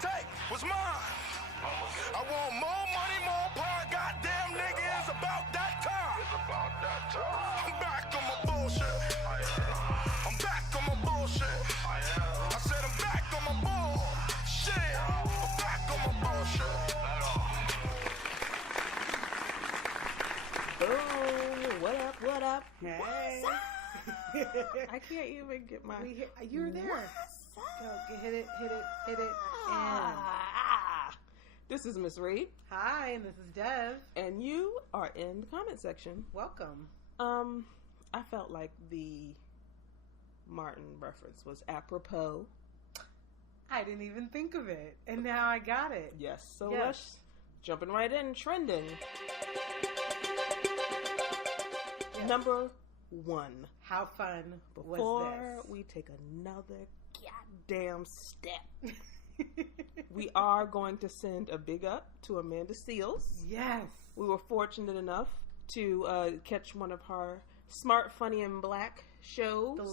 take was mine. I want more money, more power. Goddamn nigga, it's about that time. I'm back on my bullshit. I'm back on my bullshit. I said I'm back on my bullshit. I'm back on my bullshit. Boom! What up? What up? Hey. I can't even get my. You were there. Go, hit it. And This is Miss Reid. hi, and this is Dev. And you are in the comment section. Welcome. I felt like the Martin reference was apropos. I didn't even think of it, and now I got it. Yes. So Yes. let's jumping right in. Trending. Yes. Number 1. How fun Before was we take another goddamn step, we are going to send a big up to Amanda Seales. this? Yes. We were fortunate enough to catch one of her Smart, Funny, and Black shows. The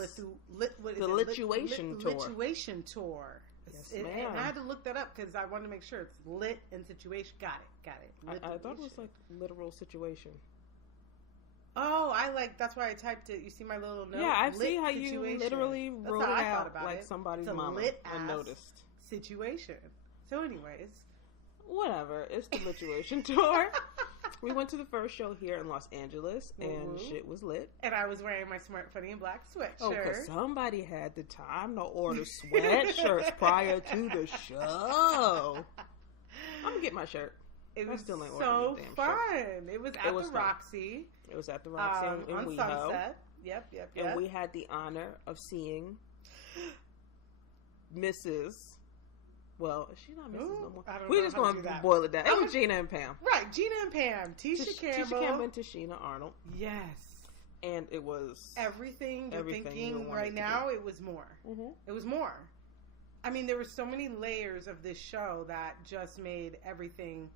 Lituation Tour. Lituation Tour. Yes, And ma'am. I had to look that up because I wanted to make sure it's lit and situation. Got it. I thought it was Lituation. like literal situation. Oh, that's why I typed it. You see my little note? Yeah, I Lit see how you situation. literally That's wrote how it I thought out about like it. somebody's It's a mama lit and ass noticed. situation. So anyways. Whatever. It's the Lituation Tour. We went to the first show here in Los Angeles, and Mhm. shit was lit. And I was wearing my Smart, Funny, and Black sweatshirt. Oh, because somebody had the time to order sweatshirts prior to the show. I'm going to get my shirt. It I was still ain't so ordering the damn fun. shirt. It was at was the fun. Roxy. It was at the Roxy in on WeHo. Sunset. Yep. And we had the honor of seeing Mrs. Well, is she not Mrs. no more? I don't We're know just how to going do to that. boil it down. It was Gina and Pam. Right, Gina and Pam. Tisha Campbell. Tisha Campbell and Tashina Arnold. Yes. And it was Everything you're everything you thinking wanted right to now, it was more. Mhm. It was more. I mean, there were so many layers of this show that just made everything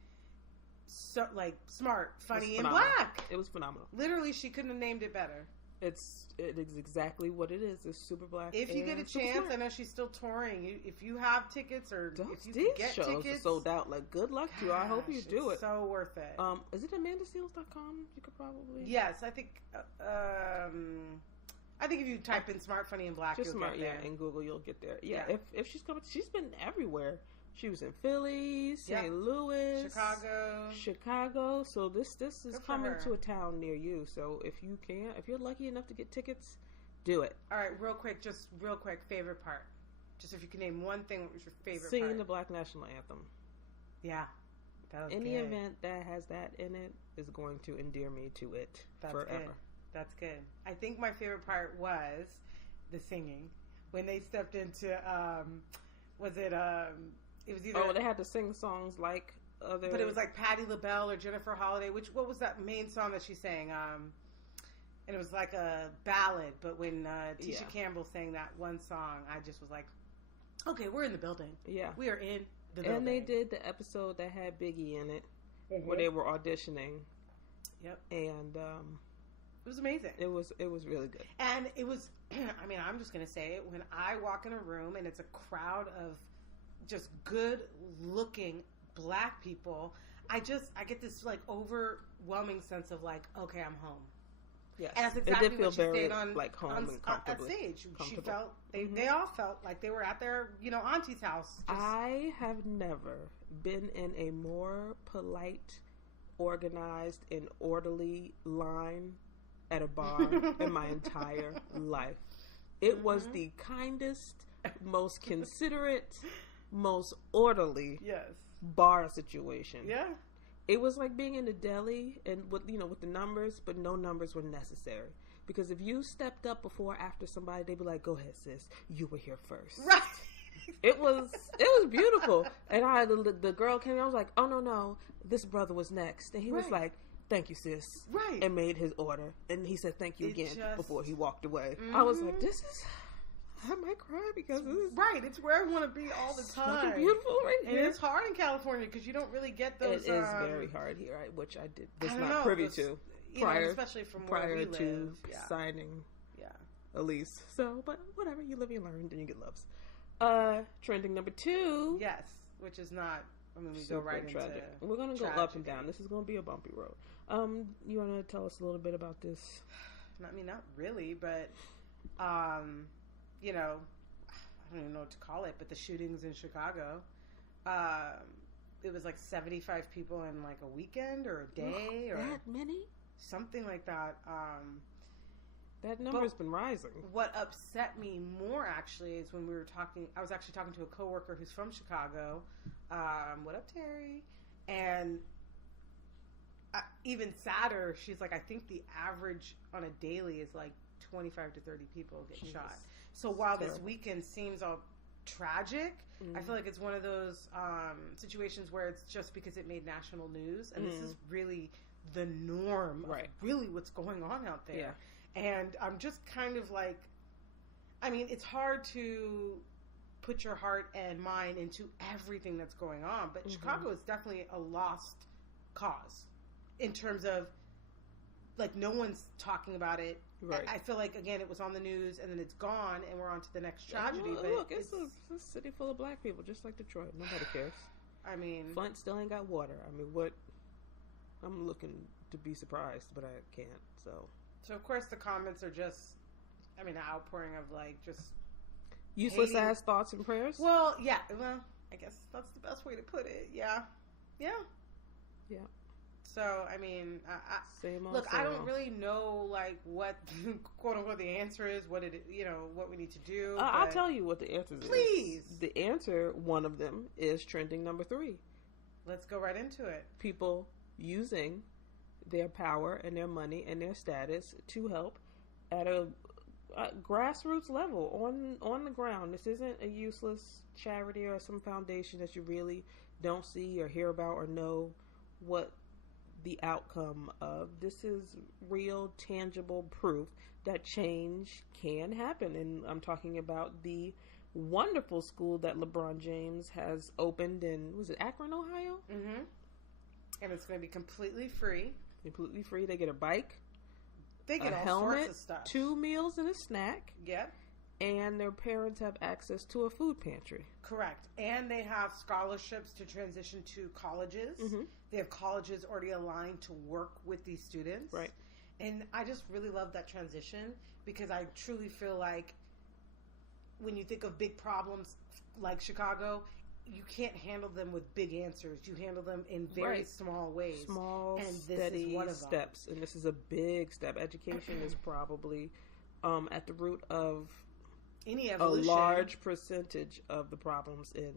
so like smart, funny, and phenomenal. black. It was phenomenal. Literally, she couldn't have named it better. It is exactly what it is. It's super black. If you get a and super chance, smart. I know she's still touring. If you have tickets or if you These can get shows tickets, are sold out. Like, good luck to you. I hope you gosh, do it. it's so worth it. Is it AmandaSeals.com? You could probably Yes, I think if you type in "Smart, Funny, and Black," just you'll smart. get there. Yeah, in Google you'll get there. Yeah, Yeah. if she's coming, she's been everywhere. She was in Philly, St. Yep. Louis, Chicago. So this is Good for coming her. to a town near you. So if you're lucky enough to get tickets, do it. All right, real quick, favorite part. Just if you can name one thing, what was your favorite Singing part? the Black National Anthem. Yeah, that was Any good. event that has that in it is going to endear me to it That's forever. good. That's good. I think my favorite part was the singing when they stepped into. It was either. Oh, they had to sing songs like other. But it was like Patti LaBelle or Jennifer Holiday. What was that main song that she sang? And it was like a ballad. But when Tisha Campbell sang that one song, I just was like, okay, we're in the building. Yeah. We are in the building. And they did the episode that had Biggie in it, Mm-hmm. where they were auditioning. Yep. And It was amazing. it was really good. And it was, I mean, I'm just going to say it. When I walk in a room and it's a crowd of just good looking black people, I get this like overwhelming sense of like, okay, I'm home. Yes. And that's exactly it did feel what she very stayed on, like home and at comfortably. stage. She comfortable. felt, Mhm. they all felt like they were at their, auntie's house. I have never been in a more polite, organized, and orderly line at a bar in my entire life. It was the kindest, most considerate, most orderly Yes. bar situation. Yeah. It was like being in a deli and with the numbers, but no numbers were necessary. Because if you stepped up before or after somebody, they'd be like, "Go ahead, sis. You were here first." Right. It was beautiful. And the girl came. I was like, "Oh no, this brother was next." And he was Right. like, "Thank you, sis." Right. And made his order. And he said, "Thank you It again" just- before he walked away. I was like, "This is." I might cry because this is Right. It's where I want to be all the time. fucking beautiful right And here. it's hard in California because you don't really get those. It is very hard here, which I was I don't not know, privy those- to especially from where prior we to live. Yeah. signing Yeah. a lease. So, but whatever, you live, you learn, and you get loves. Trending number 2. Yes. which is not. I mean, we Super go right tragic. into. We're gonna go tragedy. up and down. This is gonna be a bumpy road. You wanna tell us a little bit about this? I mean, not really, but you know, I don't even know what to call it. But the shootings in Chicago, it was like 75 people in like a weekend or a day or that many, something like that. That number's been rising. What upset me more actually is when we were talking. I was actually talking to a coworker who's from Chicago. What up, Terry? And even sadder, she's like, I think the average on a daily is like 25 to 30 people get shot. So while this weekend seems all tragic, I feel like it's one of those situations where it's just because it made national news, and this is really the norm of really what's going on out there. Yeah. And I'm just kind of like, I mean, it's hard to put your heart and mind into everything that's going on, but Chicago is definitely a lost cause in terms of, like, no one's talking about it. Right. I feel like, again, it was on the news and then it's gone and we're on to the next tragedy. Well, but look, it's a city full of black people, just like Detroit. Nobody cares. I mean, Flint still ain't got water. I mean, what? I'm looking to be surprised, but I can't. So of course the comments are just, I mean, an outpouring of like just useless ass thoughts and prayers. Well, yeah. Well, I guess that's the best way to put it. Yeah. So, I mean, I don't really know, like, what, quote unquote, the answer is, what we need to do. I'll tell you what the answer is. Please. The answer, one of them, is trending number 3. Let's go right into it. People using their power and their money and their status to help at a grassroots level, on the ground. This isn't a useless charity or some foundation that you really don't see or hear about or know what the outcome of. This is real, tangible proof that change can happen. And I'm talking about the wonderful school that LeBron James has opened in, was it Akron, Ohio? Mm-hmm. And it's going to be completely free. Completely free. They get a bike, they get a all helmet, sorts of stuff. 2 meals and a snack. Yep. And their parents have access to a food pantry. Correct. And they have scholarships to transition to colleges. Mm-hmm. They have colleges already aligned to work with these students. Right. And I just really love that transition, because I truly feel like when you think of big problems like Chicago, you can't handle them with big answers. You handle them in very small ways. Small, and steady this is one of steps. And this is a big step. Education is probably at the root of any evolution. A large percentage of the problems in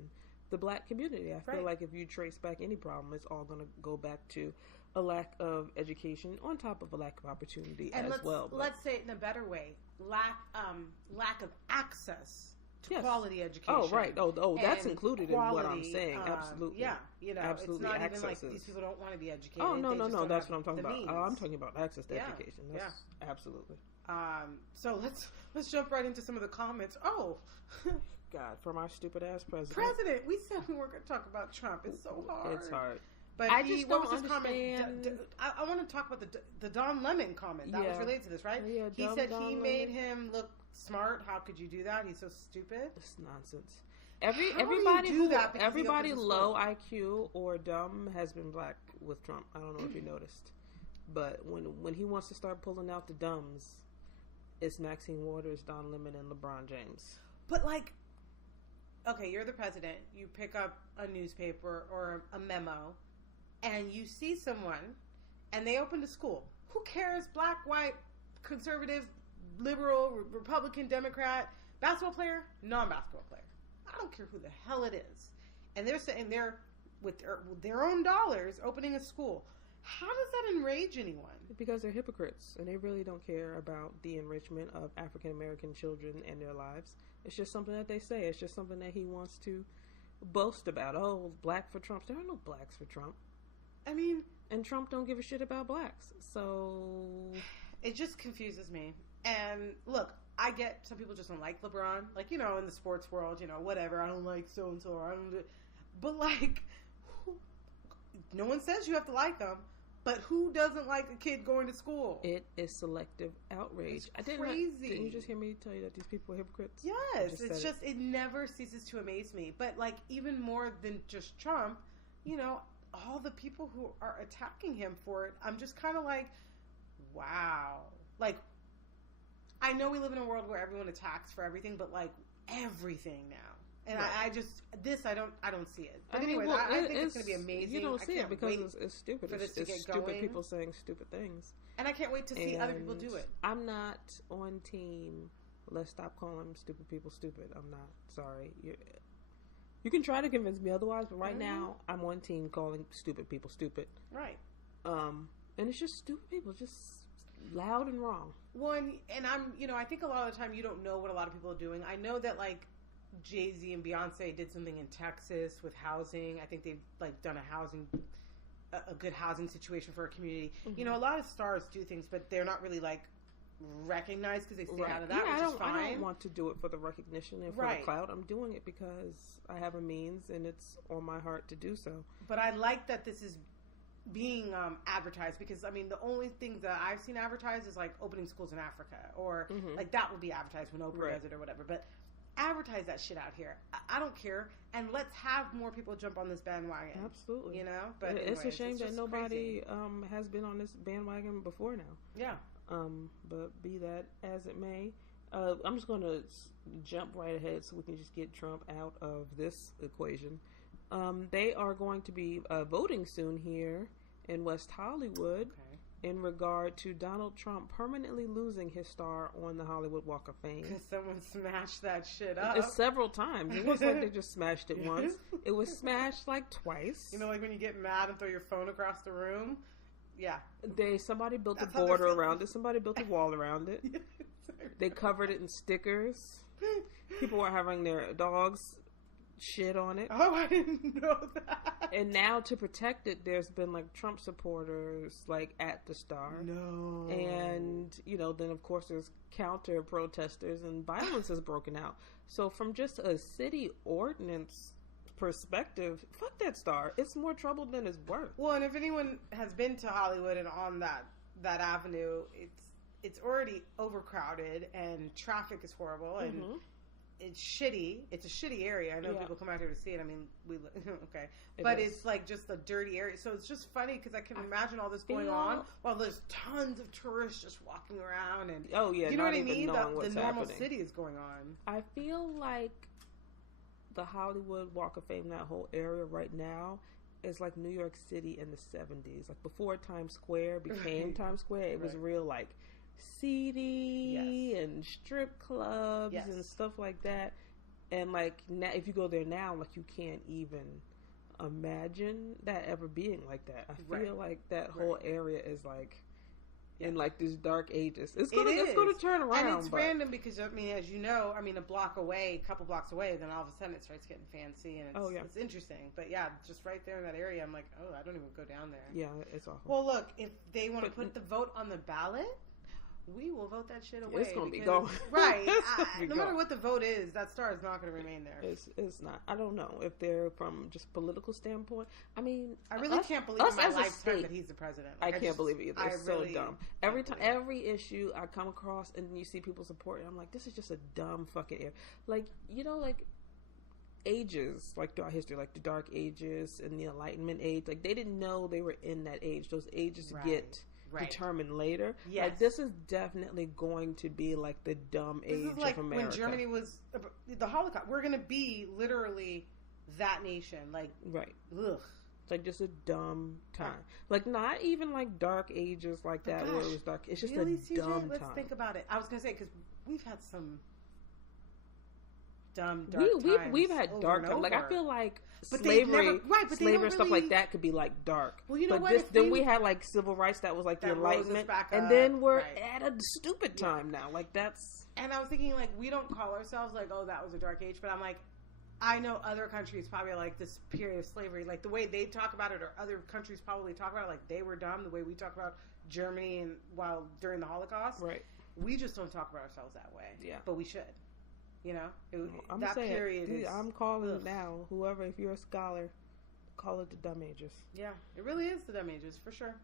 the black community. I feel like if you trace back any problem, it's all going to go back to a lack of education on top of a lack of opportunity and as well. Let's say it in a better way: lack of access to quality education. Oh, right. Oh, that's and included quality, in what I'm saying. Absolutely. Yeah, absolutely. It's not access even like is... these people don't want to be educated. Oh, no. That's have what I'm talking the about. means. I'm talking about access to education. That's absolutely. So let's jump right into some of the comments. Oh, God, from our stupid ass president. We said we weren't going to talk about Trump. It's so hard. It's hard. But I just don't understand. I want to talk about the Don Lemon comment. That was related to this, right? Yeah, he said he made him look smart. How could you do that? He's so stupid. It's nonsense. Everybody low IQ or dumb has been black with Trump. I don't know if you noticed, but when he wants to start pulling out the dumbs, it's Maxine Waters, Don Lemon, and LeBron James. But like, okay, you're the president. You pick up a newspaper or a memo, and you see someone, and they opened a school. Who cares? Black, white, conservative, liberal, Republican, Democrat, basketball player, non-basketball player. I don't care who the hell it is. And they're saying they're with their own dollars opening a school. How does that enrage anyone? Because they're hypocrites, and they really don't care about the enrichment of African American children and their lives. It's just something that they say. It's just something that he wants to boast about. Oh, black for Trump. There are no blacks for Trump. I mean... And Trump don't give a shit about blacks. So... It just confuses me. And look, I get some people just don't like LeBron. Like, in the sports world, whatever. I don't like so-and-so. But, like, no one says you have to like them. But who doesn't like a kid going to school? It is selective outrage. It's crazy. Didn't you just hear me tell you that these people are hypocrites? Yes, it never ceases to amaze me. But like even more than just Trump, you know, all the people who are attacking him for it, I'm just kind of like, wow. Like, I know we live in a world where everyone attacks for everything, but like everything now. And right. I don't see it. But anyway, I think it's going to be amazing. You don't see it because it's stupid. It's stupid people saying stupid things. And I can't wait to see other people do it. I'm not on team, let's stop calling stupid people stupid. I'm not. Sorry. You can try to convince me otherwise, but right now, I'm on team calling stupid people stupid. Right. And it's just stupid people, just loud and wrong. Well, and I'm, you know, I think a lot of the time you don't know what a lot of people are doing. I know that, like, Jay-Z and Beyonce did something in Texas with housing. I think they've like done a good housing situation for a community. Mm-hmm. You know, a lot of stars do things, but they're not really like recognized because they stay out of that, which is fine. I don't want to do it for the recognition and for the clout. I'm doing it because I have a means and it's on my heart to do so. But I like that this is being advertised because, I mean, the only things that I've seen advertised is like opening schools in Africa or like that would be advertised when Oprah does it or whatever. But advertise that shit out here. I don't care. And let's have more people jump on this bandwagon. Absolutely. You know? But anyways, it's a shame that nobody has been on this bandwagon before now. Yeah. But be that as it may, I'm just going to jump right ahead so we can just get Trump out of this equation. They are going to be voting soon here in West Hollywood. Okay. In regard to Donald Trump permanently losing his star on the Hollywood Walk of Fame. Because someone smashed that shit up. It's several times. It wasn't like they just smashed it once. It was smashed like twice. You know, like when you get mad and throw your phone across the room? Yeah. Somebody built a border around it. Somebody built a wall around it. They covered it in stickers. People were having their dogs shit on it. Oh, I didn't know that. And now to protect it, there's been like Trump supporters like at the Star. No. And, you know, then of course there's counter protesters and violence has broken out. So from just a city ordinance perspective, fuck that Star. It's more trouble than it's worth. Well, and if anyone has been to Hollywood and on that avenue, it's already overcrowded and traffic is horrible and it's shitty. It's a shitty area. I know people come out here to see it. I mean, okay. But it's like just a dirty area. So it's just funny because I can imagine all this going on while there's tons of tourists just walking around. And you know what I mean? The normal city is going on. I feel like the Hollywood Walk of Fame, that whole area right now, is like New York City in the 70s. Like before Times Square became Times Square, it was real like seedy and strip clubs and stuff like that. And like now, if you go there now, like you can't even imagine that ever being like that. I feel like that whole area is like in like these dark ages. It's gonna turn around. And it's random because I mean, as you know, I mean, a couple blocks away, then all of a sudden it starts getting fancy and it's interesting. But yeah, just right there in that area, I'm like, oh, I don't even go down there. Yeah, it's awful. Well, look, if they want to put the vote on the ballot, we will vote that shit away. It's going to be gone. Right. No matter what the vote is, that Star is not going to remain there. It's not. I don't know if they're from just political standpoint. I mean, I really can't believe in my lifetime that he's the president. Like, I can't believe it either. It's so dumb. Every issue I come across and you see people support it, I'm like, this is just a dumb fucking area. Like, you know, like ages, like throughout history, like the Dark Ages and the Enlightenment age, like they didn't know they were in that age. Those ages get determined later. Yes. Like this is definitely going to be like the dumb age of America. When Germany was the Holocaust, we're going to be literally that nation. Like ugh. It's like just a dumb time. Like not even like dark ages like that where it was dark. It's just really, a dumb time. Let's think about it. I was going to say because we've had some dumb dark times. We've had dark times. Like I feel like slavery stuff like that could be like dark. Well, you know then we had like civil rights that was like the Enlightenment, and then we're at a stupid time now. Like that's. And I was thinking like we don't call ourselves like that was a dark age, but I'm like I know other countries probably like this period of slavery, like the way they talk about it, or other countries probably talk about it, like they were dumb. The way we talk about Germany and during the Holocaust, we just don't talk about ourselves that way. Yeah, but we should. You know, I'm calling it now. Whoever, if you're a scholar, call it the dumb ages. Yeah, it really is the dumb ages for sure.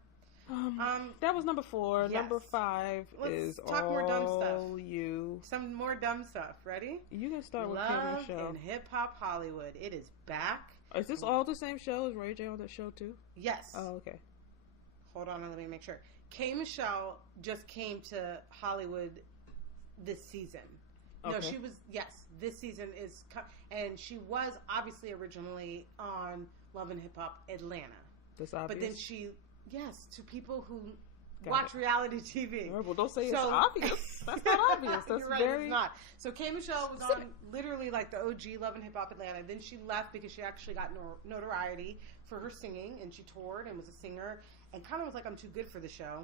That was number 4. Yes. Number 5 Let's is talk more dumb stuff. all you. Some more dumb stuff. Ready? You can start with Love Camera Show. and Hip Hop Hollywood. It is back. Is this all the same show? Is Ray J on that show too? Yes. Oh, okay. Hold on, let me make sure. K. Michelle just came to Hollywood this season. Okay. No, she was, yes, this season is, and she was obviously originally on Love and Hip Hop Atlanta. That's obvious. But then she, yes, to people who Got watch it. reality TV. Well, don't say it's obvious. That's not obvious. That's You're right, very... it's not. So K. Michelle was on literally like the OG Love and Hip Hop Atlanta. Then she left because she actually got notoriety for her singing, and she toured and was a singer, and kind of was like, I'm too good for the show.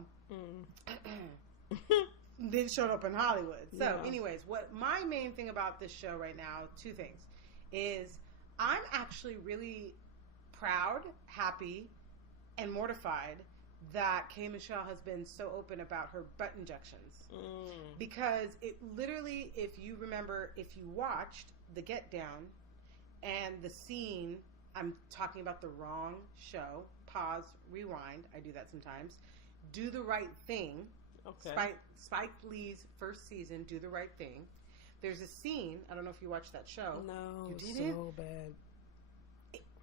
Then showed up in Hollywood. So anyways, what my main thing about this show right now, 2 things, is I'm actually really proud, happy, and mortified that K. Michelle has been so open about her butt injections. Because it literally, if you remember, if you watched The Get Down and the scene, I'm talking about the wrong show, pause, rewind, I do that sometimes, Do the Right Thing, Okay. Spike Lee's first season, Do the Right Thing. There's a scene, I don't know if you watched that show. No, you so didn't? bad.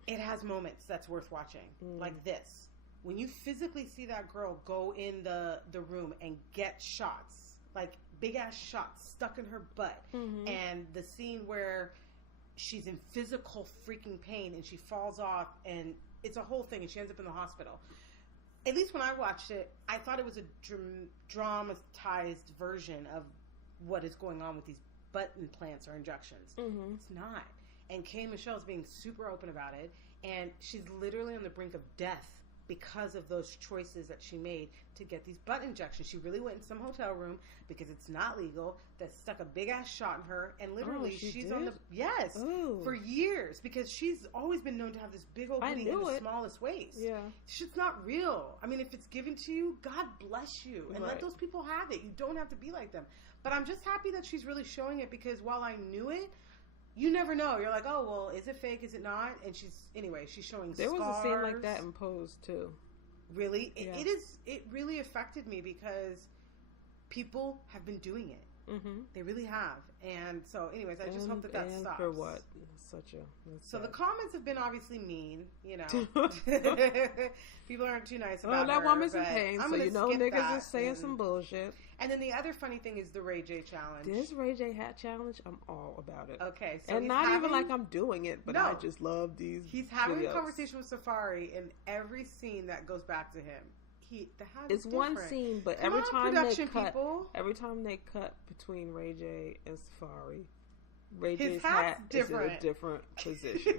It has moments that's worth watching, like this. When you physically see that girl go in the room and get shots, like big ass shots stuck in her butt, and the scene where she's in physical freaking pain and she falls off, and it's a whole thing, and she ends up in the hospital. At least when I watched it, I thought it was a dramatized version of what is going on with these butt implants or injections. It's not. And K. Michelle's being super open about it, and she's literally on the brink of death because of those choices that she made to get these butt injections. She really went in some hotel room because it's not legal, that stuck a big ass shot in her, and literally she's on the for years, because she's always been known to have this big opening in the smallest waist. Yeah. Shit's not real. I mean, if it's given to you, God bless you, and let those people have it. You don't have to be like them. But I'm just happy that she's really showing it, because while I knew it, you never know. You're like, oh, well, is it fake? Is it not? And she's showing There scars. was a scene like that in Pose, too. Really? Yeah. It really affected me, because people have been doing it. They really have. And so, anyways, I just hope that stops. For what? So the comments have been obviously mean, you know. People aren't too nice about that her, woman's in but pain, I'm so gonna you know skip niggas that, is saying some bullshit. And then the other funny thing is the Ray J challenge. This Ray J hat challenge, I'm all about it. Okay, so and not even like I'm doing it, but I just love these. He's having videos. a conversation with Safari in every scene that goes back to him. The hat it's is one different. scene, but Come every on, time production they cut, people. every time they cut between Ray J and Safari, Ray His J's hat's hat different. is in a different position.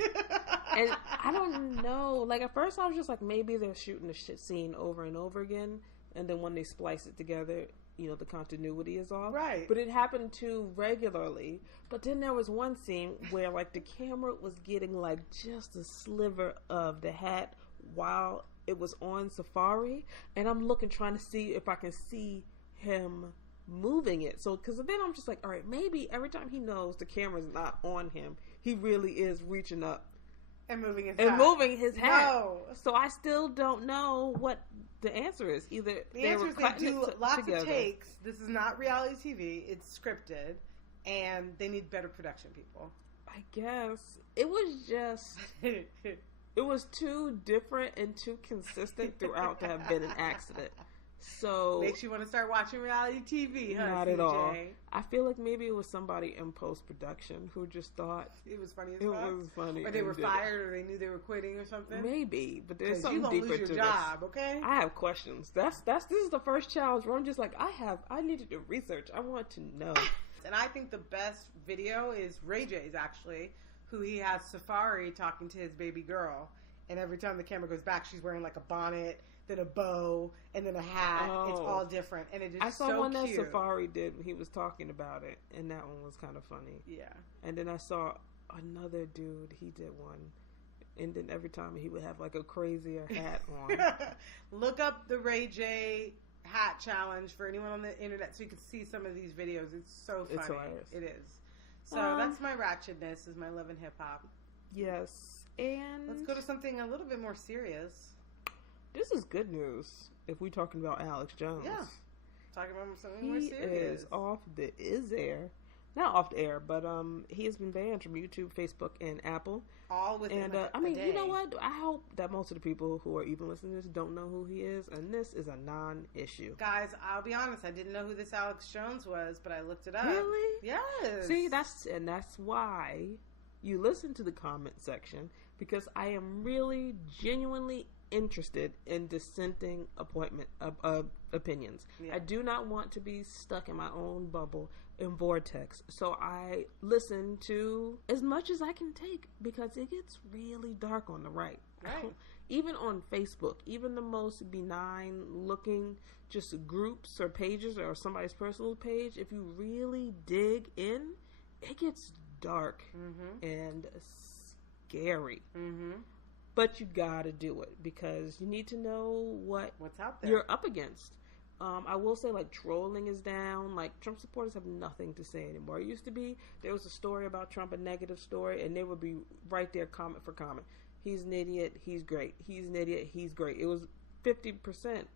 And I don't know. Like, at first I was just like, maybe they're shooting the shit scene over and over again, and then when they splice it together, you know, the continuity is off. Right. But it happened too regularly. But then there was one scene where, like, the camera was getting, like, just a sliver of the hat while it was on Safari, and I'm looking, trying to see if I can see him moving it. So, because then I'm just like, all right, maybe every time he knows the camera's not on him, he really is reaching up and moving his hat. No. So I still don't know what the answer is. Either the answer is they do lots of takes. This is not reality TV. It's scripted, and they need better production people. I guess it was just. It was too different and too consistent throughout to have been an accident. So makes you want to start watching reality TV, huh? Not CJ? at all. I feel like maybe it was somebody in post-production who just thought it was funny. It was funny, or they were fired, or they knew they were quitting, or something. Maybe, but there's something you gonna deeper lose your to job, this. Okay? I have questions. This is the first challenge where I'm just like, I needed to research. I want to know. And I think the best video is Ray J's, actually, who he has Safari talking to his baby girl, and every time the camera goes back, she's wearing like a bonnet, then a bow, and then a hat. Oh. It's all different, and it is so cute. I saw one that Safari did when he was talking about it, and that one was kind of funny. Yeah. And then I saw another dude, he did one, and then every time he would have like a crazier hat on. Look up the Ray J hat challenge for anyone on the internet so you can see some of these videos. It's so funny. It's hilarious. It is. So that's my ratchetness, is my love and hip hop. Yes. And let's go to something a little bit more serious. This is good news. if we're talking about Alex Jones. Yeah. Talking about something more He serious. is off the air. Not off the air, but he has been banned from YouTube, Facebook, and Apple. All within And a I mean, day. you know what? I hope that most of the people who are even listening to this don't know who he is, and this is a non-issue. Guys, I'll be honest, I didn't know who this Alex Jones was, but I looked it up. Really? Yes. See, that's why you listen to the comment section, because I am really genuinely interested in dissenting opinions. Yeah. I do not want to be stuck in my own bubble and vortex. So I listen to as much as I can take, because it gets really dark on the right. Right. Even on Facebook, even the most benign looking just groups or pages or somebody's personal page, if you really dig in, it gets dark and scary. But you gotta do it, because you need to know what's out there. you're up against. I will say, like, trolling is down. Like, Trump supporters have nothing to say anymore. It used to be, there was a story about Trump, a negative story, and they would be right there comment for comment. He's an idiot, he's great. He's an idiot, he's great. It was 50%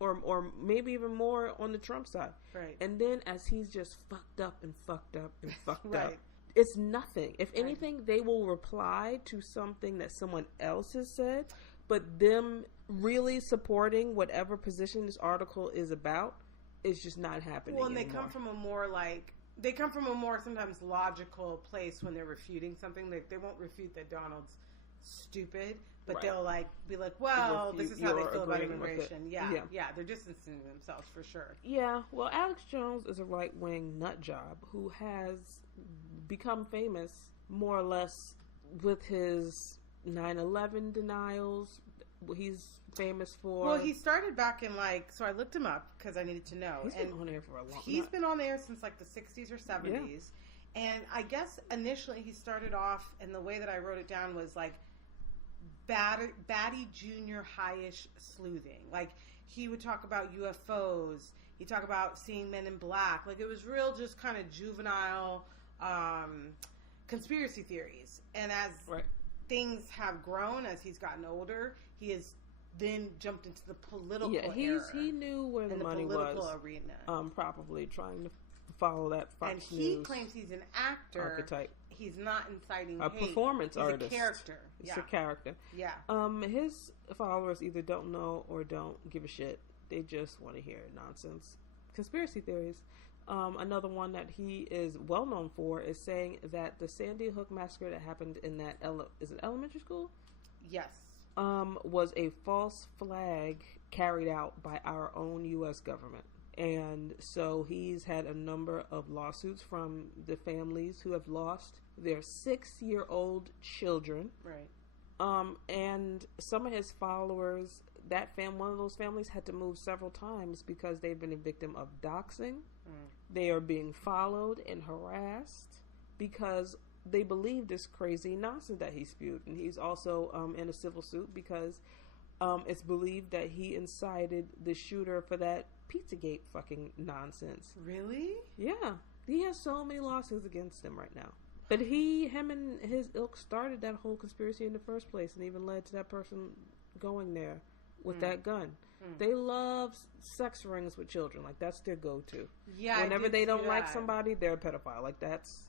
or maybe even more on the Trump side. Right. And then as he's just fucked up and fucked up and fucked up, Right. it's nothing. If anything, they will reply to something that someone else has said, but them really supporting whatever position this article is about is just not happening. Well, and they anymore. come from a more sometimes logical place when they're refuting something. They won't refute that Donald's stupid, but Right. they'll be like, well, this is how they You're feel about agreeing with it. immigration. Yeah, they're distancing themselves for sure. Yeah, well, Alex Jones is a right-wing nut job who has become famous more or less with his 9/11 denials. He's famous for... Well, he started back in so I looked him up because I needed to know. He's been on air for a long time. He's been on air since the 60s or 70s. Yeah. And I guess initially he started off, and the way that I wrote it down was batty junior high-ish sleuthing. He would talk about UFOs. He'd talk about seeing men in black. It was real just kind of juvenile conspiracy theories. And as things have grown, as he's gotten older, he has then jumped into the political era. He knew where the money was. In the political arena. Probably trying to follow that Fox Fox News. And he claims he's an actor. Archetype. He's not inciting a hate. performance he's artist. He's a character. He's a character. Yeah. His followers either don't know or don't give a shit. They just want to hear nonsense. Conspiracy theories. Another one that he is well known for is saying that the Sandy Hook massacre that happened in that is it elementary school? Yes. Was a false flag carried out by our own U.S. government. And so he's had a number of lawsuits from the families who have lost their 6-year-old children. Right. And some of his followers, one of those families had to move several times because they've been a victim of doxing. They are being followed and harassed because they believe this crazy nonsense that he spewed. And he's also in a civil suit because it's believed that he incited the shooter for that Pizzagate fucking nonsense. Really? Yeah. He has so many lawsuits against him right now. But him and his ilk started that whole conspiracy in the first place and even led to that person going there with that gun. They love sex rings with children. That's their go-to. Yeah. Whenever they don't like somebody, they're a pedophile. That's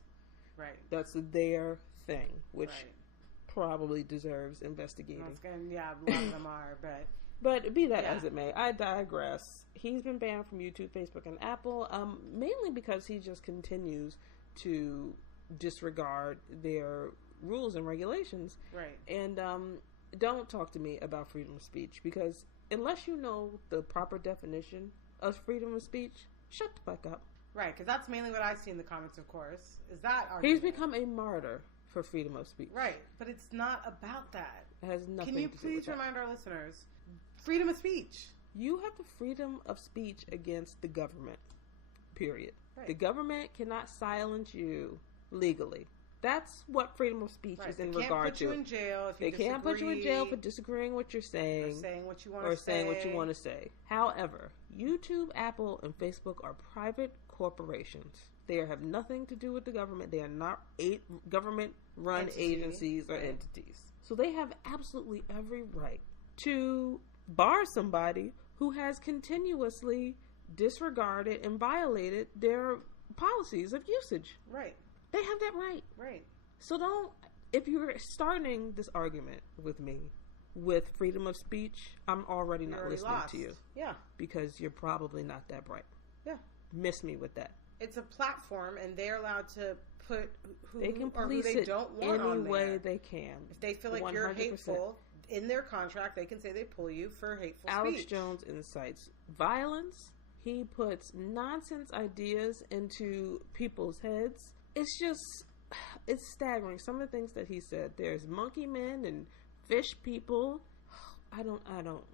their thing, which probably deserves investigating. A lot of them are, But be that as it may, I digress. He's been banned from YouTube, Facebook, and Apple, mainly because he just continues to disregard their rules and regulations. Right. And don't talk to me about freedom of speech, because unless you know the proper definition of freedom of speech, shut the fuck up. Right, because that's mainly what I see in the comments, of course, is that argument. He's become a martyr for freedom of speech. Right, but it's not about that. It has nothing to do with that. Can you please remind our listeners, freedom of speech. You have the freedom of speech against the government, period. Right. The government cannot silence you legally. That's what freedom of speech is in regard to. They can't put you in jail if you disagree. They can't put you in jail for disagreeing what you're saying. Or saying what you want or to say. saying what you want to say. However, YouTube, Apple, and Facebook are private corporations. They have nothing to do with the government. They are not government-run agencies or entities. So they have absolutely every right to bar somebody who has continuously disregarded and violated their policies of usage. Right. They have that right. Right. So don't, if you're starting this argument with me with freedom of speech, I'm already not listening to you. Yeah. Because you're probably not that bright. Yeah. Miss me with that. It's a platform, and they're allowed to put who they can or who police they it don't want any on way there. they can. If they feel like 100%. You're hateful, in their contract, they can say they pull you for hateful Alex speech. Jones incites violence. He puts nonsense ideas into people's heads. It's just, it's staggering. Some of the things that he said. There's monkey men and fish people. I don't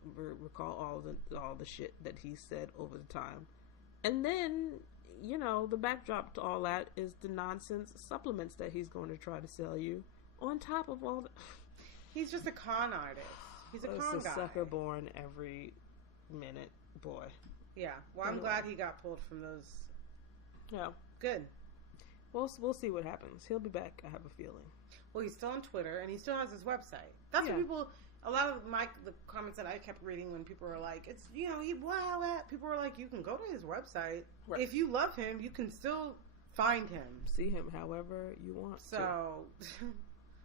recall all the shit that he said over the time. And then, you know, the backdrop to all that is the nonsense supplements that he's going to try to sell you. On top of all the... He's just a con artist. He's a con guy. A sucker born every minute, boy. Yeah. Well, I'm glad he got pulled from those. Yeah. Good. We'll see what happens. He'll be back, I have a feeling. Well, he's still on Twitter, and he still has his website. That's what people... A lot of the comments that I kept reading when people were like, it's, you know, people were like, you can go to his website. Right. If you love him, you can still find him. See him however you want. So,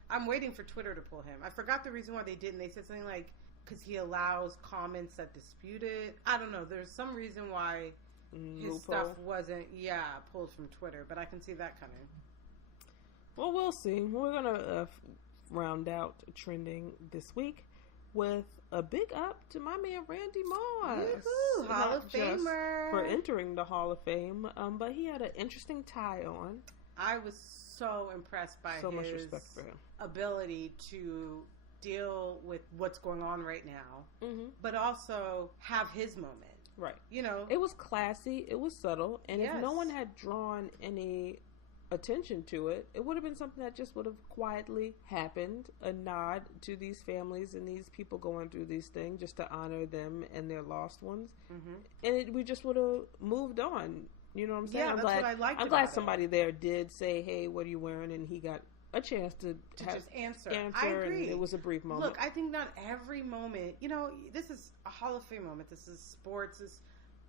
I'm waiting for Twitter to pull him. I forgot the reason why they didn't. They said something like, because he allows comments that dispute it. I don't know. There's some reason why his stuff wasn't, pulled from Twitter. But I can see that coming. Well, we'll see. We're going to round out trending this week with a big up to my man Randy Moss. Woohoo! Hall of Famer. For entering the Hall of Fame, but he had an interesting tie on. I was so impressed by so his much respect for him. Ability to deal with what's going on right now, but also have his moment. Right. You know, it was classy, it was subtle, and if no one had drawn any attention to it, it would have been something that just would have quietly happened, a nod to these families and these people going through these things, just to honor them and their lost ones, and we just would have moved on. You know what I'm saying? Yeah, that's what I liked. I'm glad somebody there did say, "Hey, what are you wearing?" and he got a chance to just answer. I agree. And it was a brief moment. Look, I think not every moment. You know, this is a Hall of Fame moment. This is sports. This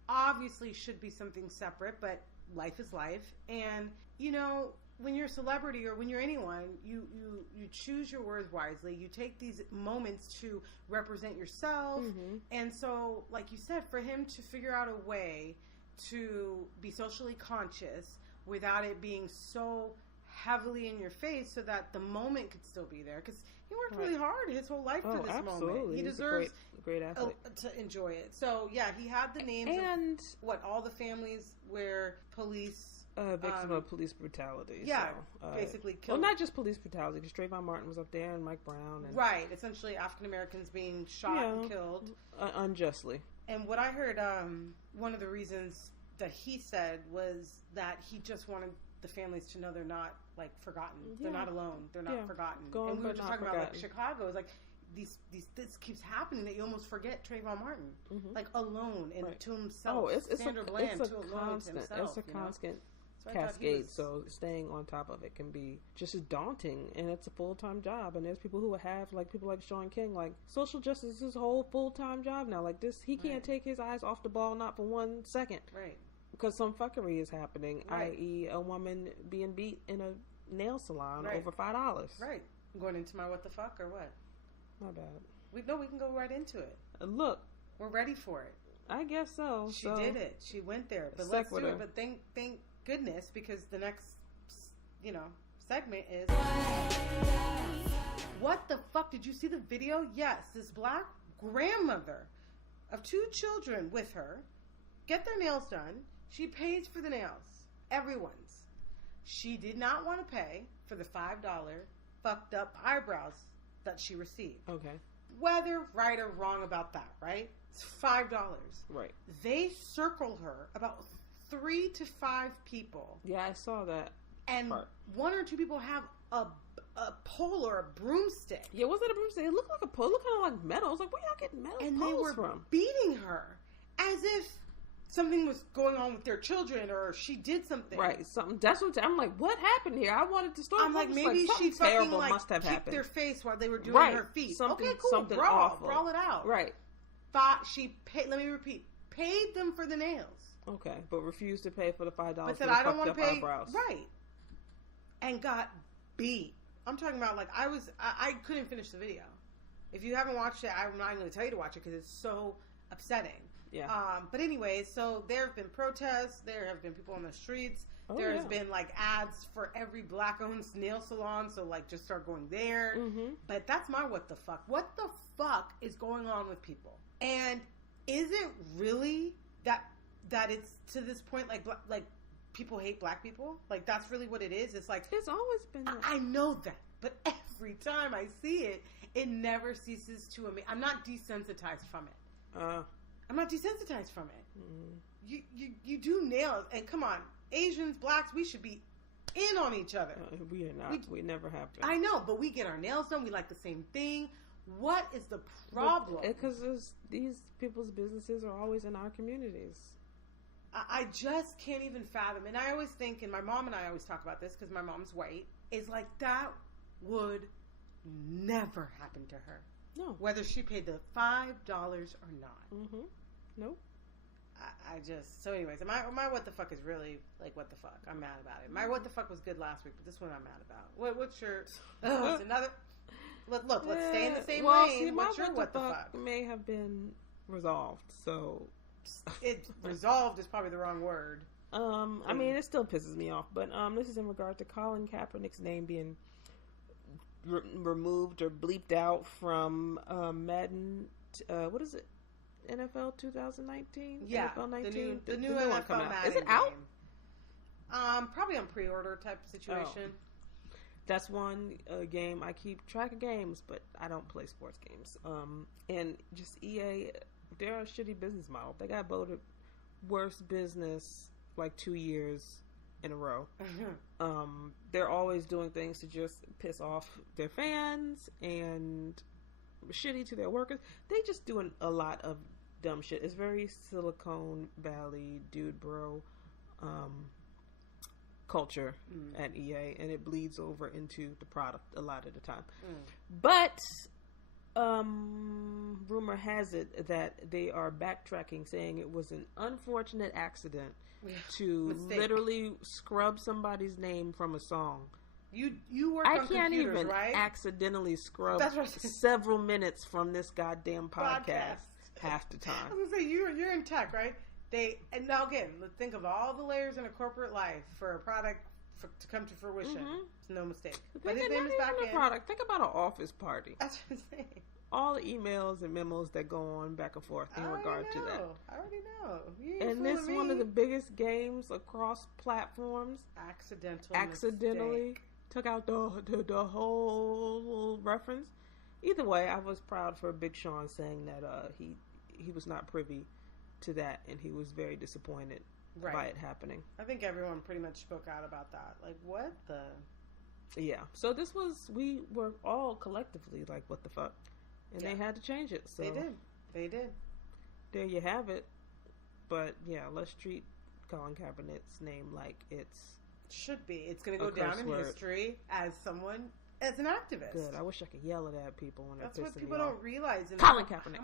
obviously should be something separate, but life is life, and you know, when you're a celebrity or when you're anyone, you choose your words wisely. You take these moments to represent yourself. And so, like you said, for him to figure out a way to be socially conscious without it being so heavily in your face so that the moment could still be there. Because he worked really hard his whole life for this moment. He deserves a great athlete to enjoy it. So, yeah, he had the names and of all the families where police... victim of police brutality. Yeah, so, basically killed. Well, not just police brutality, because Trayvon Martin was up there and Mike Brown. And, right, essentially African Americans being shot and killed. Unjustly. And what I heard, one of the reasons that he said was that he just wanted the families to know they're not, like, forgotten. They're not alone. They're not forgotten. And we were just talking about, like, Chicago. It's like, this keeps happening that you almost forget Trayvon Martin. Like, alone and to himself. Sandra Bland, it's a alone to himself. It's a constant cascade, so staying on top of it can be just as daunting, and it's a full-time job. And there's people who have, like, people like Sean King, like, social justice is his whole full-time job now. Like, this, he can't take his eyes off the ball, not for 1 second. Right. Because some fuckery is happening, i.e. a woman being beat in a nail salon over $5. Right. Going into my what the fuck or what? My bad. We can go right into it. Look. We're ready for it. I guess so. She did it. She went there. But let's do it. But thank goodness, because the next, segment is... What the fuck? Did you see the video? Yes. This black grandmother of 2 children with her get their nails done. She pays for the nails. Everyone's. She did not want to pay for the $5 fucked up eyebrows that she received. Okay. Whether right or wrong about that, right? It's $5. Right. They circle her, about 3 to 5 people. Yeah, I saw that. And 1 or 2 people have a pole or a broomstick. Yeah, was it a broomstick? It looked like a pole. It looked kind of like metal. I was like, where y'all getting metal and poles they were from? Beating her as if something was going on with their children or she did something. Right, something. That's what I'm like. What happened here? I wanted to start. I'm like, maybe she fucking must have kicked their face while they were doing her feet. Something, okay, cool. Something brawl awful. Brawl it out. Right. let me repeat, paid them for the nails. Okay, but refused to pay for the $5 But for said, the I don't fucked want to up pay. eyebrows. Right. And got beat. I'm talking about, like, I couldn't finish the video. If you haven't watched it, I'm not going to tell you to watch it because it's so upsetting. Yeah. But anyways, so there have been protests. There have been people on the streets. Oh, There yeah. has been, like, ads for every black-owned nail salon. So, like, just start going there. Mm-hmm. But that's my what the fuck. What the fuck is going on with people? And is it really that it's to this point, like people hate black people? Like, that's really what it is? It's like... It's always been that. I know that. But every time I see it, it never ceases to amaze. I'm not desensitized from it. I'm not desensitized from it. Mm-hmm. You do nails. And come on, Asians, blacks, we should be in on each other. We are not. We never have been. I know, but we get our nails done. We like the same thing. What is the problem? Because these people's businesses are always in our communities. I just can't even fathom. And I always think, and my mom and I always talk about this because my mom's white, is like that would never happen to her. No. Whether she paid the $5 or not. Mm-hmm. Nope. I just... So anyways, my what the fuck is really, like, what the fuck. I'm mad about it. My what the fuck was good last week, but this one I'm mad about. What's your... it's another... Look, let's stay in the same lane. See, What's your what the fuck? May have been resolved, so... Resolved is probably the wrong word. I mean, it still pisses me off, but this is in regard to Colin Kaepernick's name being removed or bleeped out from Madden. What is it? NFL 2019? Yeah, NFL 19? The new NFL Madden. Is it out? Probably on pre-order type of situation. Oh. That's one game. I keep track of games, but I don't play sports games. And just EA, they're a shitty business model. They got voted worst business like 2 years in a row. Mm-hmm. They're always doing things to just piss off their fans and shitty to their workers. They just doing a lot of dumb shit. It's very Silicon Valley dude bro culture at EA, and it bleeds over into the product a lot of the time. But rumor has it that they are backtracking, saying it was an unfortunate accident to literally scrub somebody's name from a song. You work on computers, right? I can't even accidentally scrub several minutes from this goddamn podcast half the time. I was gonna say you're in tech, right? And now again, think of all the layers in a corporate life for a product to come to fruition. Mm-hmm. It's no mistake. But his name is back in. Product. Think about an office party. That's what I'm saying. All the emails and memos that go on back and forth in regard to that. I already know. And this is one of the biggest games across platforms. Accidentally mistake. Took out the whole reference. Either way, I was proud for Big Sean saying that he was not privy to that, and he was very disappointed by it happening. I think everyone pretty much spoke out about that. Like, what the... Yeah. So we were all collectively like, what the fuck? And they had to change it. So They did. There you have it. But, yeah, let's treat Colin Kaepernick's name like should be. It's going to go down in history as an activist. Good. I wish I could yell it at people when that's they're what pissing people me don't off. realize. Colin Kaepernick.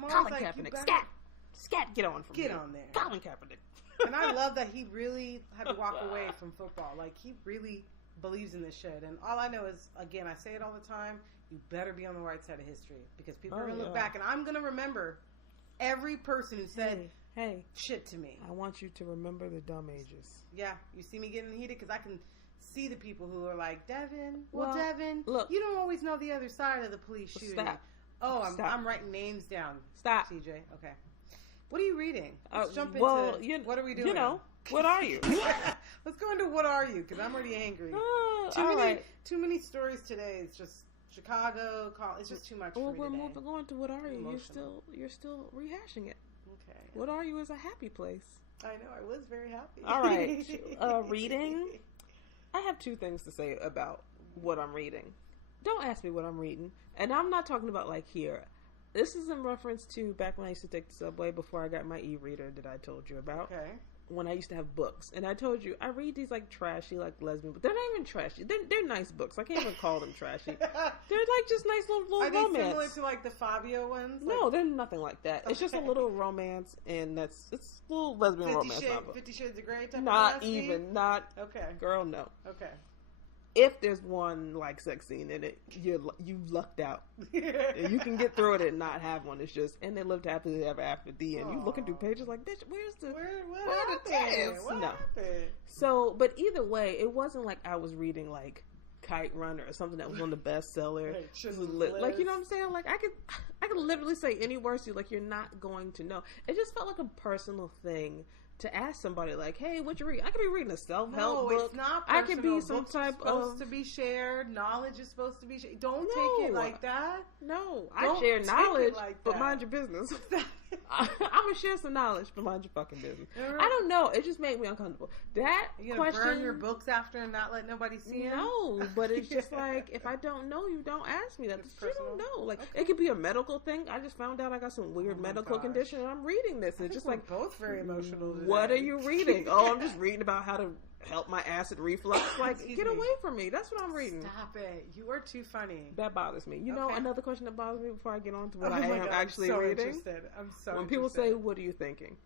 Scat, get on from Get me. on there. Colin Kaepernick. And I love that he really had to walk away from football. Like, he really believes in this shit. And all I know is, again, I say it all the time, you better be on the right side of history. Because people are going to look back, and I'm going to remember every person who said shit to me. I want you to remember the dumb ages. Yeah, you see me getting heated because I can see the people who are like, Devin, Devin, look, you don't always know the other side of the police shooting. Stop. Oh, I'm writing names down. Stop. CJ, okay. What are you reading? Let's jump into what are we doing? You know, what are you? Let's go into what are you, because I'm already angry. Too many stories today. It's just Chicago. It's just too much for me today. We're going to what are you? You're still rehashing it. Okay. What are you is a happy place. I know. I was very happy. All right. Reading. I have two things to say about what I'm reading. Don't ask me what I'm reading. And I'm not talking about like here. This is in reference to back when I used to take the subway before I got my e-reader that I told you about. Okay. when I used to have books, and I told you I read these like trashy, like lesbian, but they're not even trashy. They're nice books. I can't even call them trashy. They're like just nice little Are they romance. similar to like the Fabio ones? No, they're nothing like that. It's just a little romance, and it's a little lesbian romance novel. 50 Shades of Grey type Not of even, not okay. Girl, no. Okay. If there's one like sex scene in it, you lucked out. You can get through it and not have one. It's just, and they lived happily ever after the end. You looking through pages like, bitch, where's the what the tits? What No. happened? So, but either way, it wasn't like I was reading like Kite Runner or something that was on the bestseller. Like, you know what I'm saying? Like I could literally say any words to you, like you're not going to know. It just felt like a personal thing to ask somebody, like, "Hey, what you read?" I could be reading a self-help book. It's not I personal. could be some Books type are supposed of to be shared. Knowledge is supposed to be shared. Don't take it like that. No, Don't I share take it knowledge, like but that. mind your business. I'm gonna share some knowledge, but mind your fucking business. Right. I don't know. It just made me uncomfortable. That You gonna question, burn your books after and not let nobody see them? no, but it's just like if I don't know, you don't ask me that. It's You don't personal. know. Like it could be a medical thing. I just found out I got some weird Oh my medical gosh. condition, and I'm reading this. And it's just we're like both very emotional today. What are you reading? Oh, I'm just reading about how to help my acid reflux. Like, Excuse get me. away from me. That's what I'm reading. Stop it. You are too funny. That bothers me. You know, Okay. another question that bothers me before I get on to what Oh I my am God, actually I'm so reading. Interested. I'm so When people interested. say, "What are you thinking?"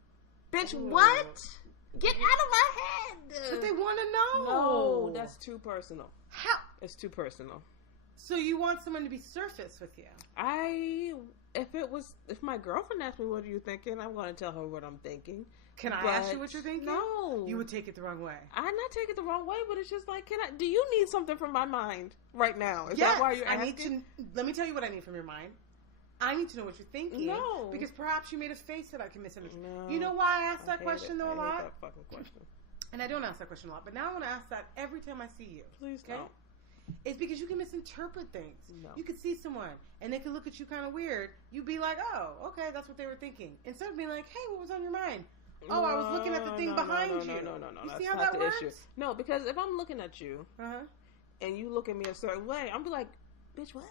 Bitch, Ooh. what? Get out of my head. But they want to know. No, that's too personal. How? It's too personal. So you want someone to be surface with you? If my girlfriend asked me, "What are you thinking?" I'm going to tell her what I'm thinking. Can I But ask you what you're thinking? No. You would take it the wrong way. I'm not taking it the wrong way, but it's just like, do you need something from my mind right now? Is Yes, that why you're I asking? need to. Let me tell you what I need from your mind. I need to know what you're thinking. No. Because perhaps you made a face that I can misunderstand. No. You know why I ask that hate question it. though I a hate lot? that fucking question. And I don't ask that question a lot, but now I want to ask that every time I see you. Please Okay? don't. It's because you can misinterpret things. No. You could see someone and they could look at you kind of weird. You'd be like, "Oh, okay, that's what they were thinking." Instead of being like, "Hey, what was on your mind?" "Oh, I was looking at the thing behind you." No. You That's see how not that the works? issue. No, because if I'm looking at you Uh-huh. and you look at me a certain way, I'm be like, "Bitch, what?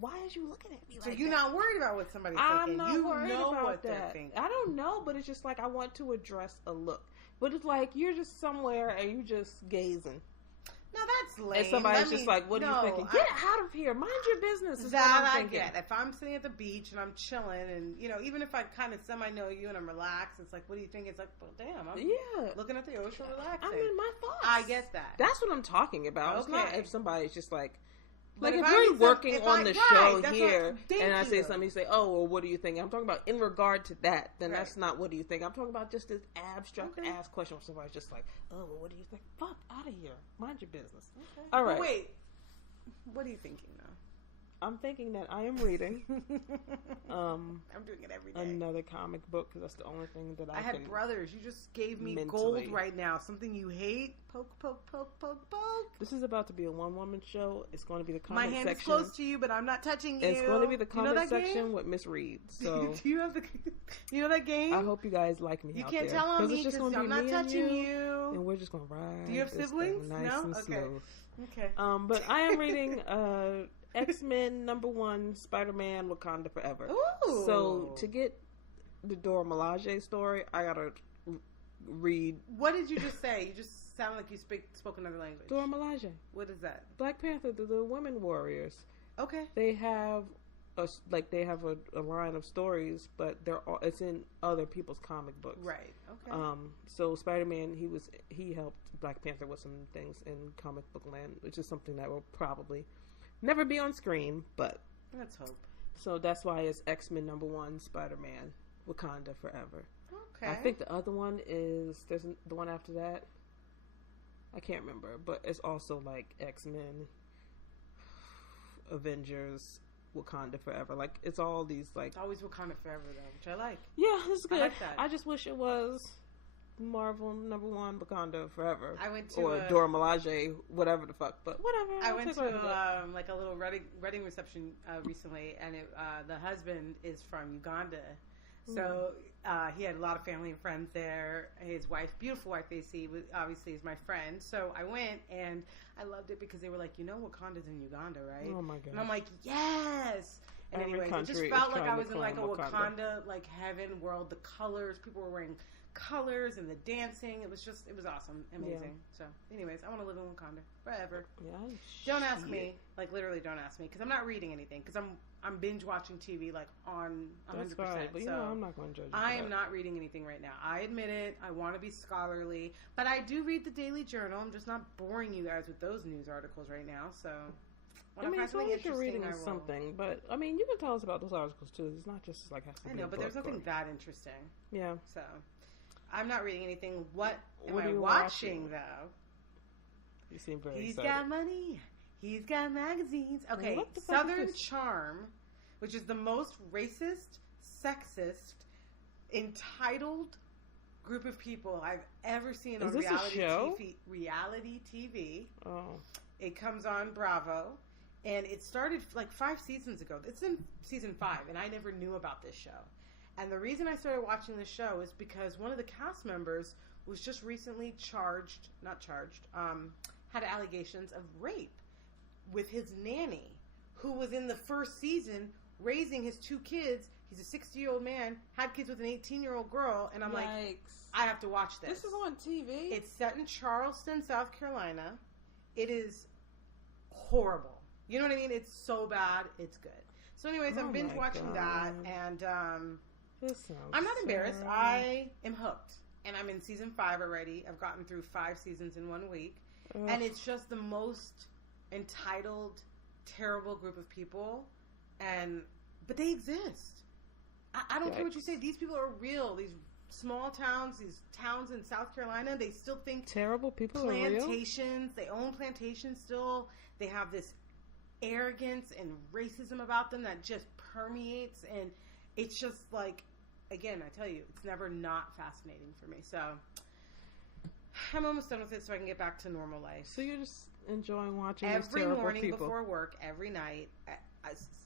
Why is you looking at me So like you're that?" not worried about what somebody's I'm thinking. not You worried know about what they're that. thinking. I don't know, but it's just like I want to address a look. But it's like you're just somewhere and you just gazing. No, that's lame. And somebody's Let just me- like, "What are no, you thinking? Get out of here. Mind your business." Is That what I'm I thinking. get. If I'm sitting at the beach and I'm chilling, and even if I kind of semi-know you and I'm relaxed, it's like, "What do you think?" It's like, "Well, damn, I'm Yeah. looking at the ocean, relaxing." I'm in my thoughts. I get that. That's what I'm talking about. It's not Okay. if somebody's just like But if if I you're need some- working if on I- the right, show that's here what- thank and I say you. something, you say, "Oh, well, what do you think?" I'm talking about in regard to that. Then Right. that's not what do you think. I'm talking about just this abstract Okay. ass question where somebody's just like, "Oh, well, what do you think?" Fuck out of here. Mind your business. Okay. All right. But wait, what are you thinking now? I'm thinking that I am reading I'm doing it every day. another comic book because that's the only thing that I I had can. brothers. You just gave me mentally. gold right now. Something you hate. Poke, poke, poke, poke, poke. This is about to be a one-woman show. It's going to be the My comment hand is section. close to you, but I'm not touching you. It's going to be the You know comment that section game? with Miss Reid. So Do you have the? You know that game? I hope you guys like me. You out can't there, tell on 'cause me it's just because gonna I'm be not me and touching you, you. and we're just gonna ride. Do you have this siblings? thing nice No? and Okay. smooth. Okay. But I am reading X-Men #1 Spider-Man Wakanda Forever. Ooh. So to get the Dora Milaje story, I gotta read What did you just say? You just sound like you spoke another language. Dora Milaje. What is that? Black Panther, the women warriors. Okay. They have a line of stories, but it's in other people's comic books. Right. Okay. So Spider-Man, he helped Black Panther with some things in comic book land, which is something that will probably never be on screen, but Let's hope. so that's why it's X-Men #1 Spider-Man Wakanda Forever. Okay. I think the other one there's the one after that. I can't remember, but it's also like X-Men, Avengers, Wakanda Forever. Like it's all these like It's always Wakanda Forever though, which I like. yeah, this is good. I like that. I just wish it was Marvel #1 Wakanda Forever. I went to or Dora Milaje, whatever the fuck, but whatever. I I'll went take to whatever that. like a little wedding reception recently, and the husband is from Uganda, so he had a lot of family and friends there. His wife, beautiful wife, AC, obviously is my friend. So I went and I loved it because they were like, Wakanda's in Uganda, right? Oh my god! And I'm like, yes. And Every anyways, it just country felt is like I trying was to in like a claim Wakanda. Wakanda like heaven world. The colors, people were wearing colors and the dancing. It was awesome, amazing. So, anyways, I want to live in Wakanda forever. Yeah, don't ask me, like literally, don't ask me, because I'm not reading anything, because I'm binge watching TV like on 100%. That's fine, but so I'm not going to judge you. I am not reading anything right now. I admit it. I want to be scholarly, but I do read the Daily Journal. I'm just not boring you guys with those news articles right now. So. As long as you're reading something, but you can tell us about those articles too. It's not just like has to be. I know, but there's nothing that interesting. Yeah. So, I'm not reading anything. What am I watching though? You seem very He's excited. got money. He's got magazines. Okay, Southern Charm, which is the most racist, sexist, entitled group of people I've ever seen on reality TV. Oh. It comes on Bravo. And it started like 5 seasons ago. It's in season 5, and I never knew about this show. And the reason I started watching this show is because one of the cast members was just recently had allegations of rape with his nanny, who was in the first season raising his 2 kids. He's a 60-year-old man, had kids with an 18-year-old girl, and I'm like, I have to watch this. This is on TV? It's set in Charleston, South Carolina. It is horrible. You know what I mean? It's so bad, it's good. So anyways, I'm binge watching that, and I'm not embarrassed. I am hooked, and I'm in season 5 already. I've gotten through 5 seasons in 1 week, and it's just the most entitled, terrible group of people, but they exist. I don't care what you say. These people are real. These small towns, these towns in South Carolina, they still think terrible people plantations. They own plantations still. They have this arrogance and racism about them that just permeates, and it's just like, again, I tell you, it's never not fascinating for me. So I'm almost done with it so I can get back to normal life. So you're just enjoying watching every these morning people. Before work, every night,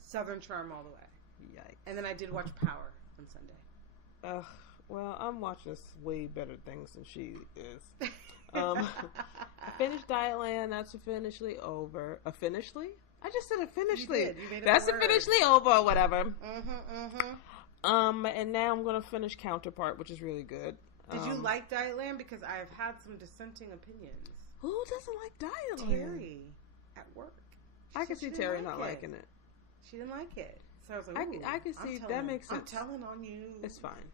Southern Charm all the way. Yikes. And then I did watch Power on Sunday. Well, I'm watching way better things than she is. I finished Dietland. That's officially over. Officially? I just said officially. That's officially over or whatever. And now I'm going to finish Counterpart, which is really good. Did you like Dietland? Because I've had some dissenting opinions. Who doesn't like Dietland? Terry at work. I can see Terry not liking it. She didn't like it. So I was like, I can see that makes sense. I'm telling on you. It's fine.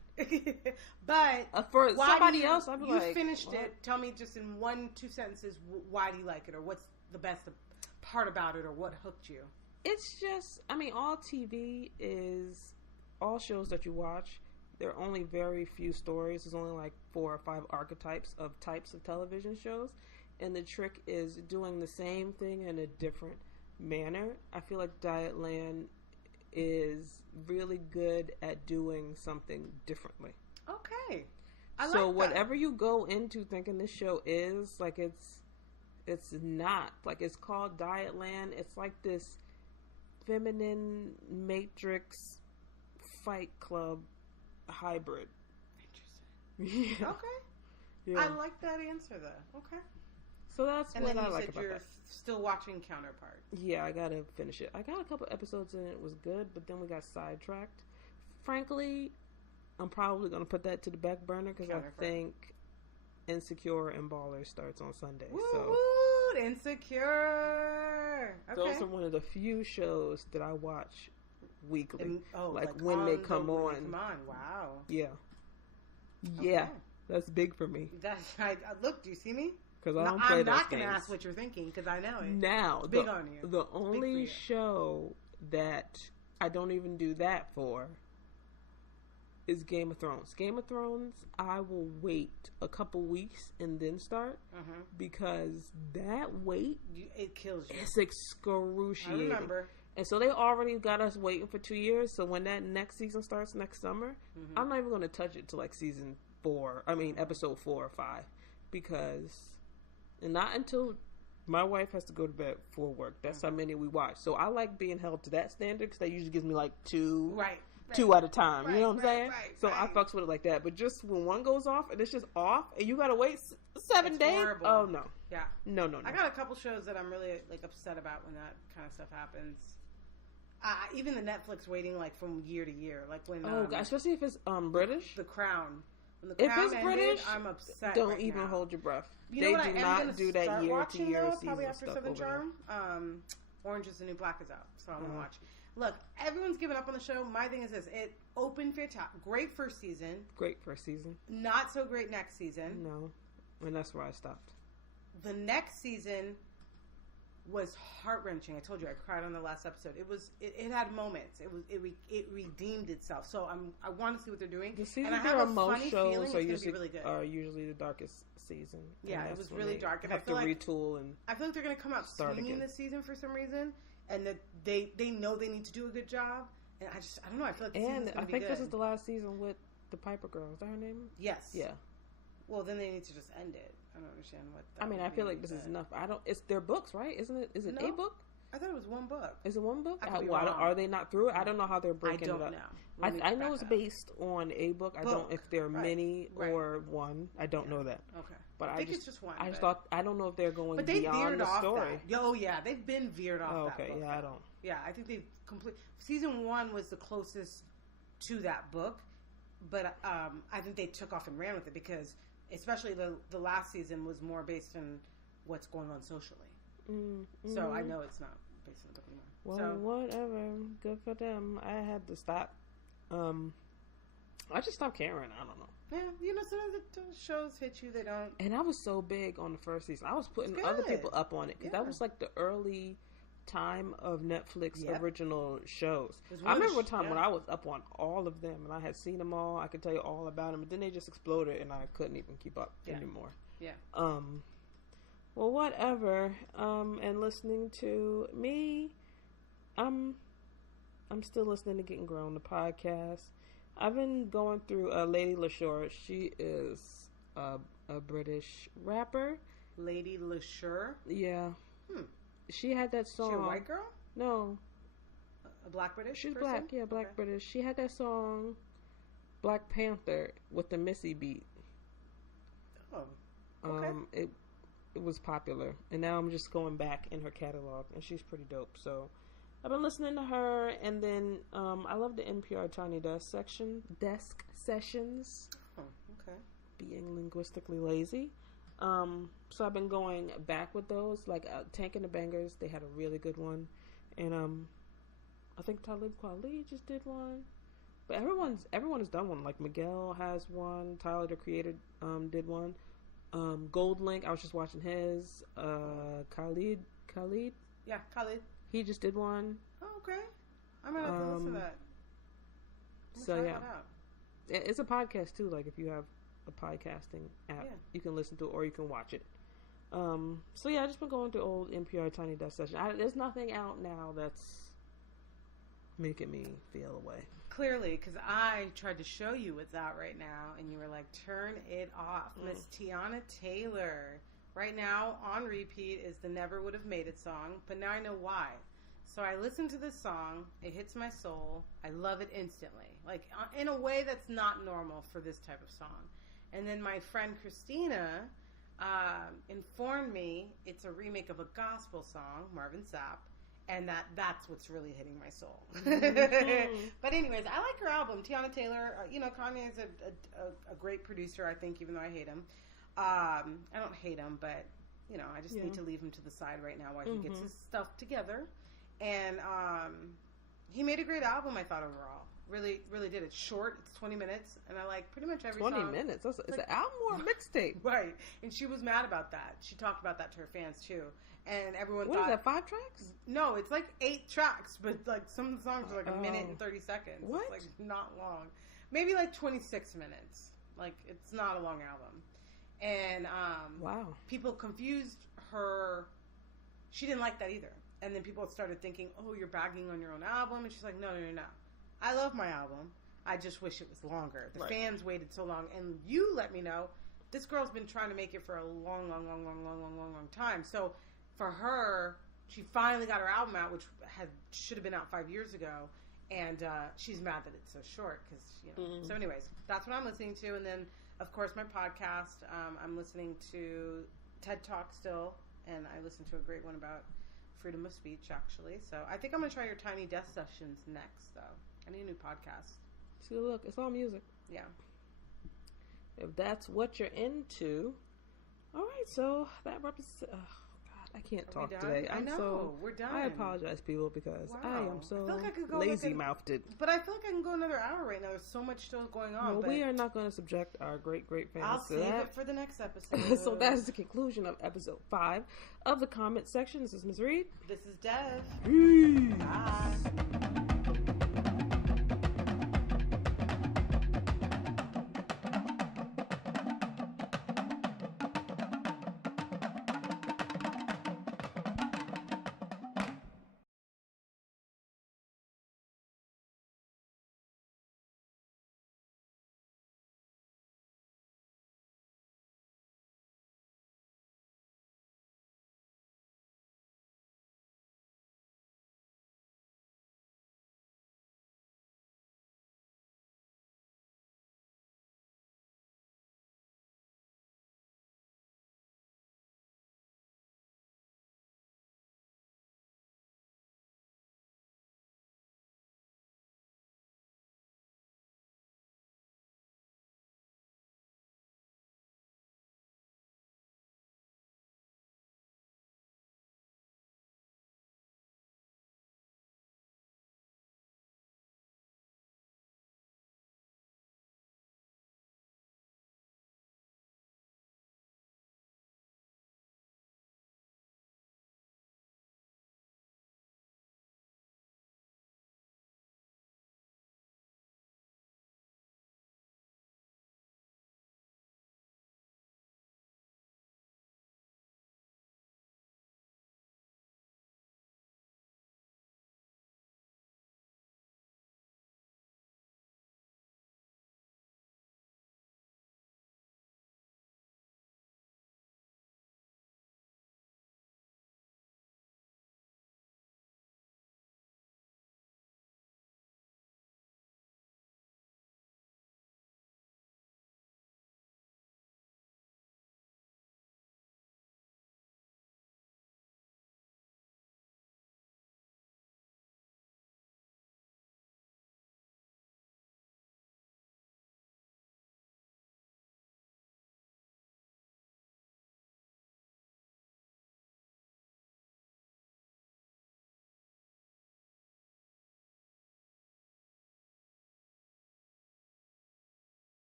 But for somebody else, I'd be like, you finished it. Tell me just in 1-2 sentences why do you like it, or what's the best part about it, or what hooked you? It's just, all TV is, all shows that you watch, there are only very few stories. There's only like 4 or 5 archetypes of types of television shows, and the trick is doing the same thing in a different manner. I feel like Dietland is really good at doing something differently. Okay. So whatever you go into thinking this show is, like, it's not. Like, it's called Dietland. It's like this feminine Matrix Fight Club hybrid. Interesting. Yeah. Okay. Yeah. I like that answer, though. Okay. So that's what I like about that. You're still watching Counterpart. Yeah, I gotta finish it. I got a couple episodes in it was good, but then we got sidetracked. Frankly, I'm probably gonna put that to the back burner because I think Insecure and Baller starts on Sunday. Woo, Insecure. Okay. Those are one of the few shows that I watch weekly. Like when they come on. Wow. Yeah. Okay. Yeah. That's big for me. Look, do you see me? Because I don't play those games. I'm not going to ask what you're thinking because I know it. Now, it's big on you. The only show that I don't even do that for is Game of Thrones. Game of Thrones, I will wait a couple weeks and then start because that wait, it kills you. It's excruciating. I remember. And so they already got us waiting for 2 years. So when that next season starts next summer, I'm not even going to touch it till like episode 4 or 5, because, and not until my wife has to go to bed for work. That's how many we watch. So I like being held to that standard because that usually gives me like two at a time. You know what I'm saying? So I fucks with it like that. But just when one goes off and it's just off and you gotta wait 7 days. Horrible. Oh no. Yeah. No. I got a couple shows that I'm really like upset about when that kind of stuff happens. Even the Netflix waiting like from year to year, like when especially if it's British. The Crown. When the If Crown it's ended, British, I'm upset. don't right even now. hold your breath. You know They what do I am not gonna do that start year to watching, year though, season probably after stuff Southern over there. Charm. Orange is the New Black is out, so I'm gonna watch. Look, everyone's giving up on the show. My thing is this: it opened fantastic, great first season, Great first season. not so great next season. No, and that's where I stopped. The next season was heart wrenching. I told you I cried on the last episode. It had moments. It redeemed itself. So I want to see what they're doing. The season and I three have on a most funny shows feeling are it's going to be usually really good. the darkest season. Yeah, And it that's was when really they dark, and have I feel to like retool and I feel like they're going to come out start swinging again. this season for some reason, and that they know they need to do a good job. And I don't know. I feel like the season's and going to I be think good. this is the last season with the Piper girl. Is that her name? Yes. Yeah. Well, then they need to just end it. I don't understand what. That I mean, would I feel be, like this is but- enough. It's their books, right? Isn't it? Is it No. a book? I thought it was one book. Is it one book? I could be Well, wrong. are they not through it? I don't know how they're I breaking don't it up. know. I know it's based on a book. I don't if they're Right. many Right. or one. I don't know that. Okay. But I think it's just one. I just but- thought I don't know if they're going But they beyond veered the off story. that. Oh yeah, they've been veered off. Oh, that okay, book, yeah, I though. don't. Yeah, I think they've season 1 was the closest to that book, but I think they took off and ran with it because, especially the last season was more based on what's going on socially. So I know it's not based on the book anymore. Well, So whatever. Good for them. I had to stop. I just stopped caring. I don't know. yeah, some of the shows hit you. They don't. And I was so big on the first season. I was putting It's other good. people up on it because Yeah. that was like the early time of Netflix Yep. original shows. It was I one of remember a the time yeah. when I was up on all of them and I had seen them all. I could tell you all about them, but then they just exploded and I couldn't even keep up anymore. Yeah. Well, whatever. And listening to me, I'm still listening to Getting Grown, the podcast. I've been going through Lady LaShore. She is a British rapper. Lady LaShore. Yeah. She had that song. She a white girl? No. A black British She's person? black. Yeah, black Okay. British. She had that song, Black Panther, with the Missy beat. Oh. Okay. It was popular, and now I'm just going back in her catalog, and she's pretty dope. So I've been listening to her, and then I love the NPR Tiny Desk sessions. Oh, okay. Being linguistically lazy. So I've been going back with those, like Tank and the Bangers. They had a really good one, and I think Talib Kweli just did one. But everyone has done one. Like Miguel has one. Tyler the Creator did one. Gold Link, I was just watching his. Khalid, Yeah, Khalid. he just did one. Oh, okay. I'm gonna have to listen to that. I'm So gonna yeah, try that out. it's a podcast too. Like if you have a podcasting app, Yeah. you can listen to it or you can watch it. So yeah, I just been going through old NPR Tiny Desk session. There's nothing out now that's making me feel away. Clearly, because I tried to show you what's out right now, and you were like, "Turn it off." Miss Tiana Taylor, right now on repeat is the "Never Would Have Made It" song, but now I know why. So I listened to this song. It hits my soul. I love it instantly, like in a way that's not normal for this type of song. And then my friend Christina informed me it's a remake of a gospel song, Marvin Sapp, and that's what's really hitting my soul. But anyways, I like her album. Tiana Taylor, Kanye is a great producer, I think, even though I hate him. I don't hate him, but, I just need to leave him to the side right now while he gets his stuff together. And he made a great album, I thought, overall. Really, really did. It's short. It's 20 minutes. And I like pretty much every 20 song. minutes? It's an album or a mixtape? Right. And she was mad about that. She talked about that to her fans, too. And everyone What thought... is that, 5 tracks? No, it's like 8 tracks, but like some of the songs are like a minute and 30 seconds. What? It's like not long. Maybe like 26 minutes. Like it's not a long album. And Wow. people confused her. She didn't like that either. And then people started thinking, "Oh, you're bagging on your own album." And she's like, "No. I love my album. I just wish it was longer. The fans waited so long, and you let me know this girl's been trying to make it for a long time." So for her, she finally got her album out, which should have been out 5 years ago, and she's mad that it's so short because So, anyways, that's what I'm listening to, and then of course my podcast. I'm listening to TED Talk still, and I listened to a great one about freedom of speech actually. So I think I'm gonna try your Tiny Desk sessions next, though. I need a new podcast. See, look, it's all music. Yeah. if that's what you're into. All right, so that represents. Oh God, I can't talk today. We're done. I apologize, people, because I am so I feel like I could go lazy-mouthed. But I feel like I can go another hour right now. There's so much still going on. Well, we are not going to subject our great fans I'll to save that. it for the next episode. So that is the conclusion of episode 5 of the comment section. This is Ms. Reid. This is Dev. Peace. Bye.